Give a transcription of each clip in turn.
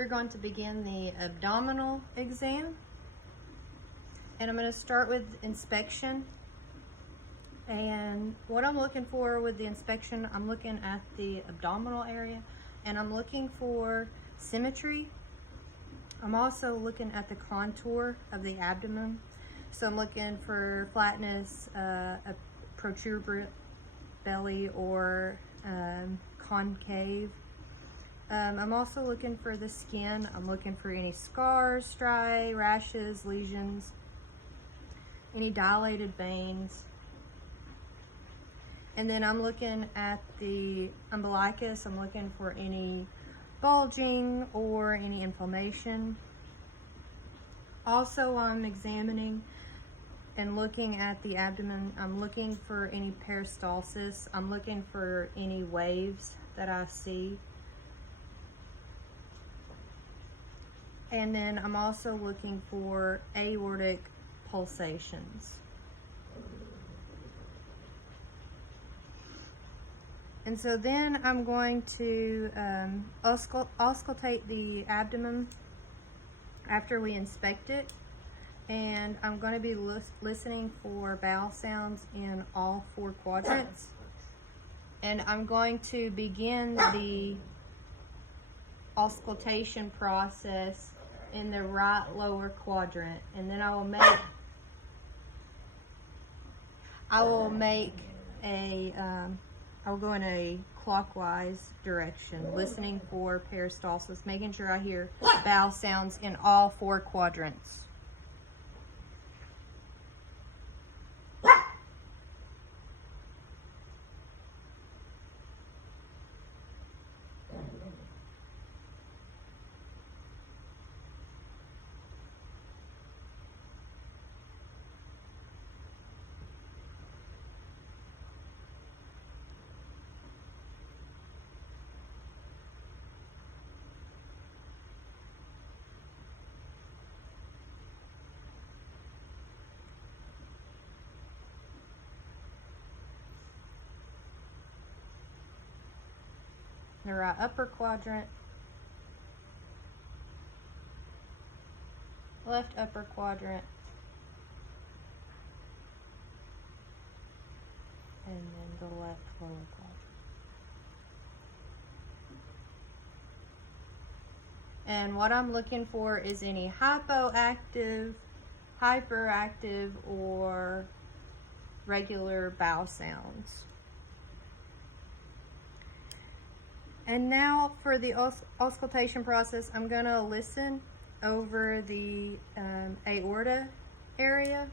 we're going to begin the abdominal exam. And I'm going to start with inspection. And what I'm looking for with the inspection, I'm looking at the abdominal area and I'm looking for symmetry. I'm also looking at the contour of the abdomen. So I'm looking for flatness, a protuberant belly, or concave. I'm also looking for the skin. I'm looking for any scars, striae, rashes, lesions, any dilated veins. And then I'm looking at the umbilicus. I'm looking for any bulging or any inflammation. Also, I'm examining and looking at the abdomen. I'm looking for any peristalsis. I'm looking for any waves that I see. And then I'm also looking for aortic pulsations. And so then I'm going to auscultate the abdomen after we inspect it. And I'm going to be listening for bowel sounds in all 4 quadrants. And I'm going to begin the auscultation process in the right lower quadrant. And then I will I'll go in a clockwise direction, listening for peristalsis, making sure I hear bowel sounds in all 4 quadrants. The right upper quadrant, left upper quadrant, and then the left lower quadrant. And what I'm looking for is any hypoactive, hyperactive, or regular bowel sounds. And now for the auscultation process, I'm going to listen over the aorta area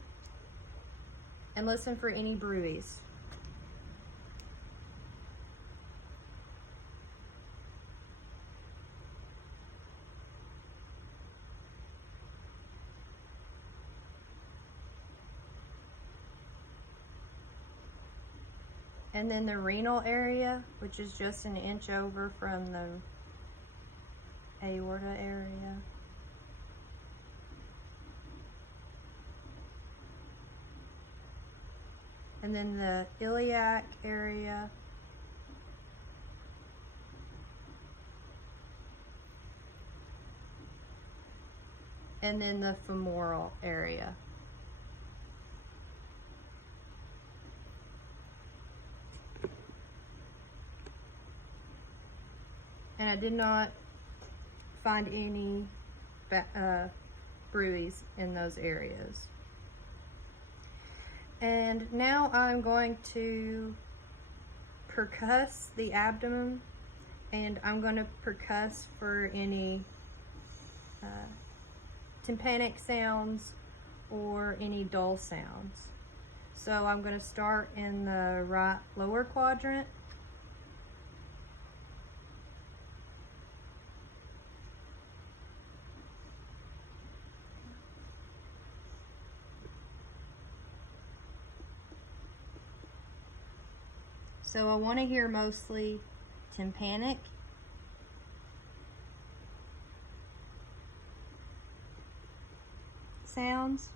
and listen for any bruits. And then the renal area, which is just an inch over from the aorta area. And then the iliac area. And then the femoral area. And I did not find any bruits in those areas. And now I'm going to percuss the abdomen, and I'm going to percuss for any tympanic sounds or any dull sounds. So I'm going to start in the right lower quadrant. So I want to hear mostly tympanic. Sounds.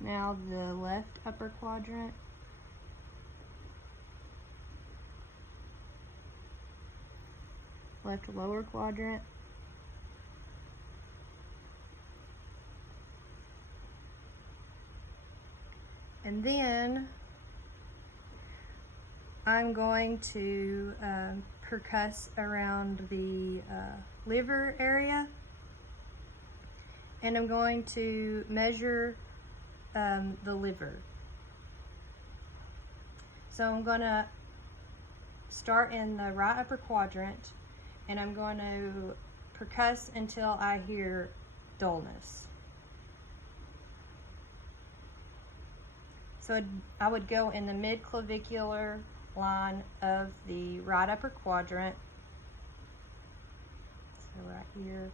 Now the left upper quadrant. Left lower quadrant. And then I'm going to percuss around the liver area, and I'm going to measure the liver. So I'm going to start in the right upper quadrant, and I'm going to percuss until I hear dullness. So I would go in the mid-clavicular line of the right upper quadrant. So right here.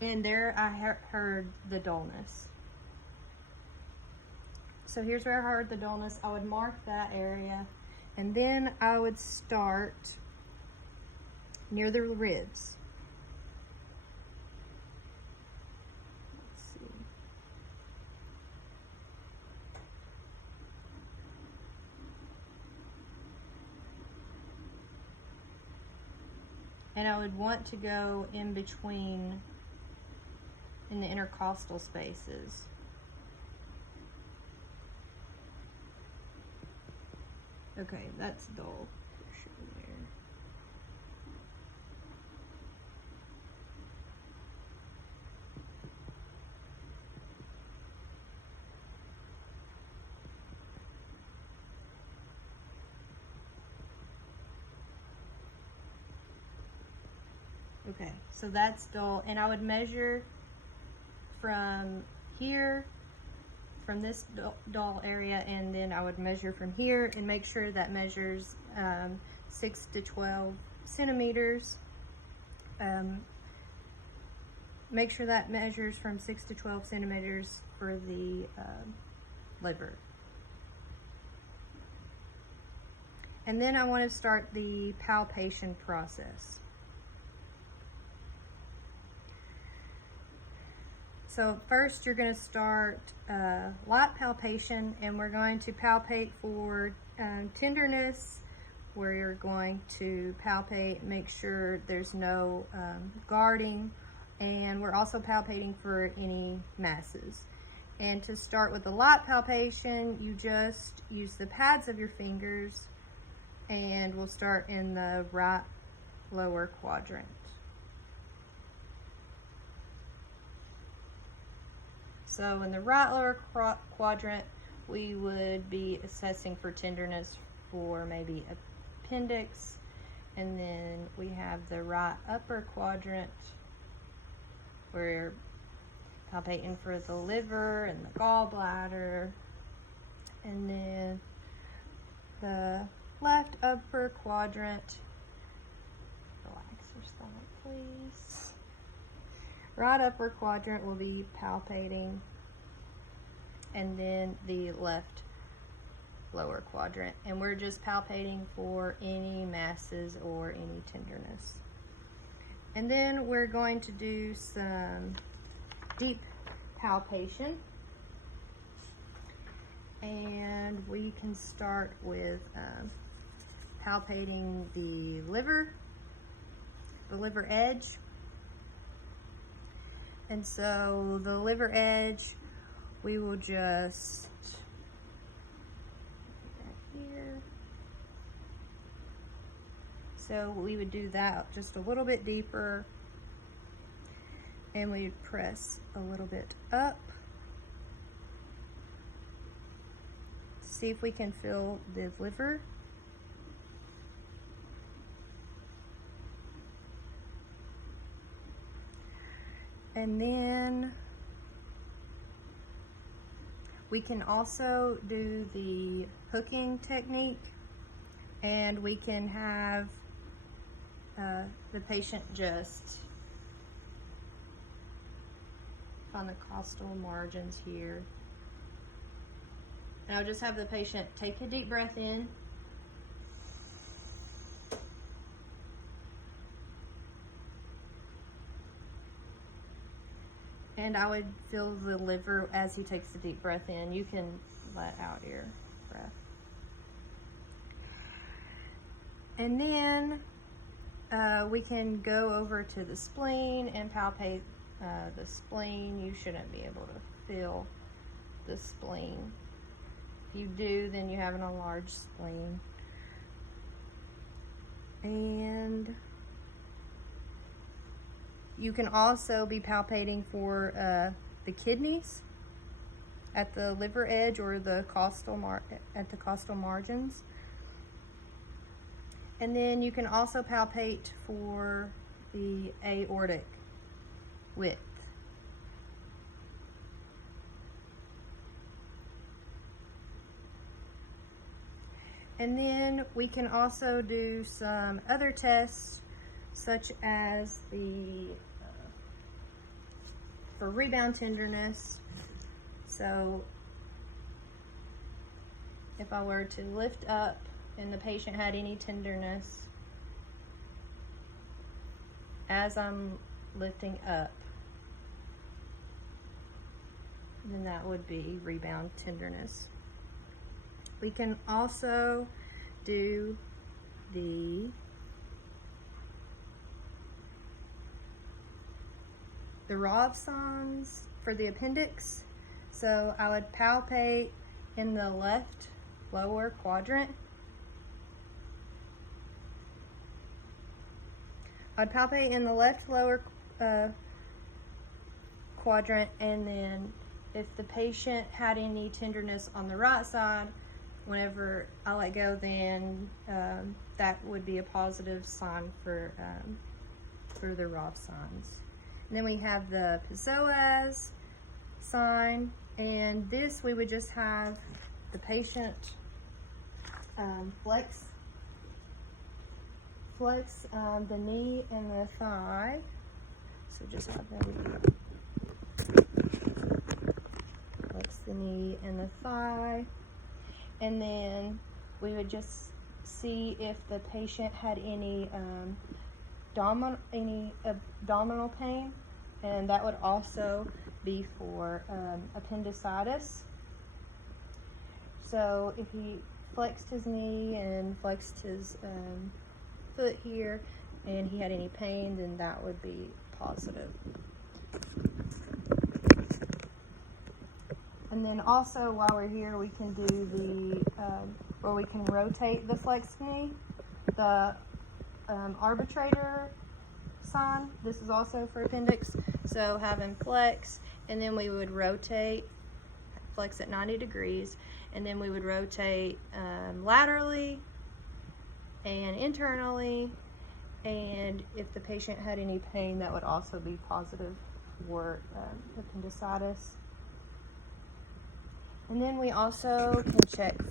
And there I heard the dullness. So here's where I heard the dullness. I would mark that area, and then I would start near the ribs. Let's see. And I would want to go in between, in the intercostal spaces. Okay, that's dull for sure there. Okay, so that's dull, and I would measure from here, from this dull area, and then I would measure from here and make sure that measures 6 to 12 centimeters. Make sure that measures from 6 to 12 centimeters for the liver. And then I want to start the palpation process. So first you're going to start light palpation, and we're going to palpate for tenderness, where you're going to palpate, make sure there's no guarding, and we're also palpating for any masses. And to start with the light palpation, you just use the pads of your fingers, and we'll start in the right lower quadrant. So in the right lower quadrant, we would be assessing for tenderness for maybe appendix. And then we have the right upper quadrant, where you're palpating for the liver and the gallbladder. And then the left upper quadrant, relax your stomach please. Right upper quadrant will be palpating, and then the left lower quadrant, and we're just palpating for any masses or any tenderness. And then we're going to do some deep palpation, and we can start with palpating the liver edge. And so the liver edge, we will just right here. So we would do that just a little bit deeper, and we would press a little bit up. See if we can feel the liver. And then we can also do the hooking technique, and we can have the patient just on the costal margins here. And I'll just have the patient take a deep breath in. And I would feel the liver as he takes a deep breath in. You can let out your breath. And then we can go over to the spleen and palpate the spleen. You shouldn't be able to feel the spleen. If you do, then you have an enlarged spleen. And you can also be palpating for the kidneys at the liver edge or the costal margins. And then you can also palpate for the aortic width. And then we can also do some other tests, such as for rebound tenderness. So if I were to lift up and the patient had any tenderness as I'm lifting up, then that would be rebound tenderness. We can also do the Robsons for the appendix. So I would palpate in the left lower quadrant. I'd palpate in the left lower quadrant, and then if the patient had any tenderness on the right side, whenever I let go, then that would be a positive sign for the Robsons. And then we have the psoas sign, and this we would just have the patient flex the knee and the thigh. So just have them flex the knee and the thigh. And then we would just see if the patient had any abdominal pain, and that would also be for appendicitis. So if he flexed his knee and flexed his foot here and he had any pain, then that would be positive. And then also, while we're here, we can do where we can rotate the flexed knee, the arbitrator sign. This is also for appendix. So have him flex, and then we would rotate, flex at 90 degrees, and then we would rotate laterally and internally. And if the patient had any pain, that would also be positive for appendicitis. And then we also can check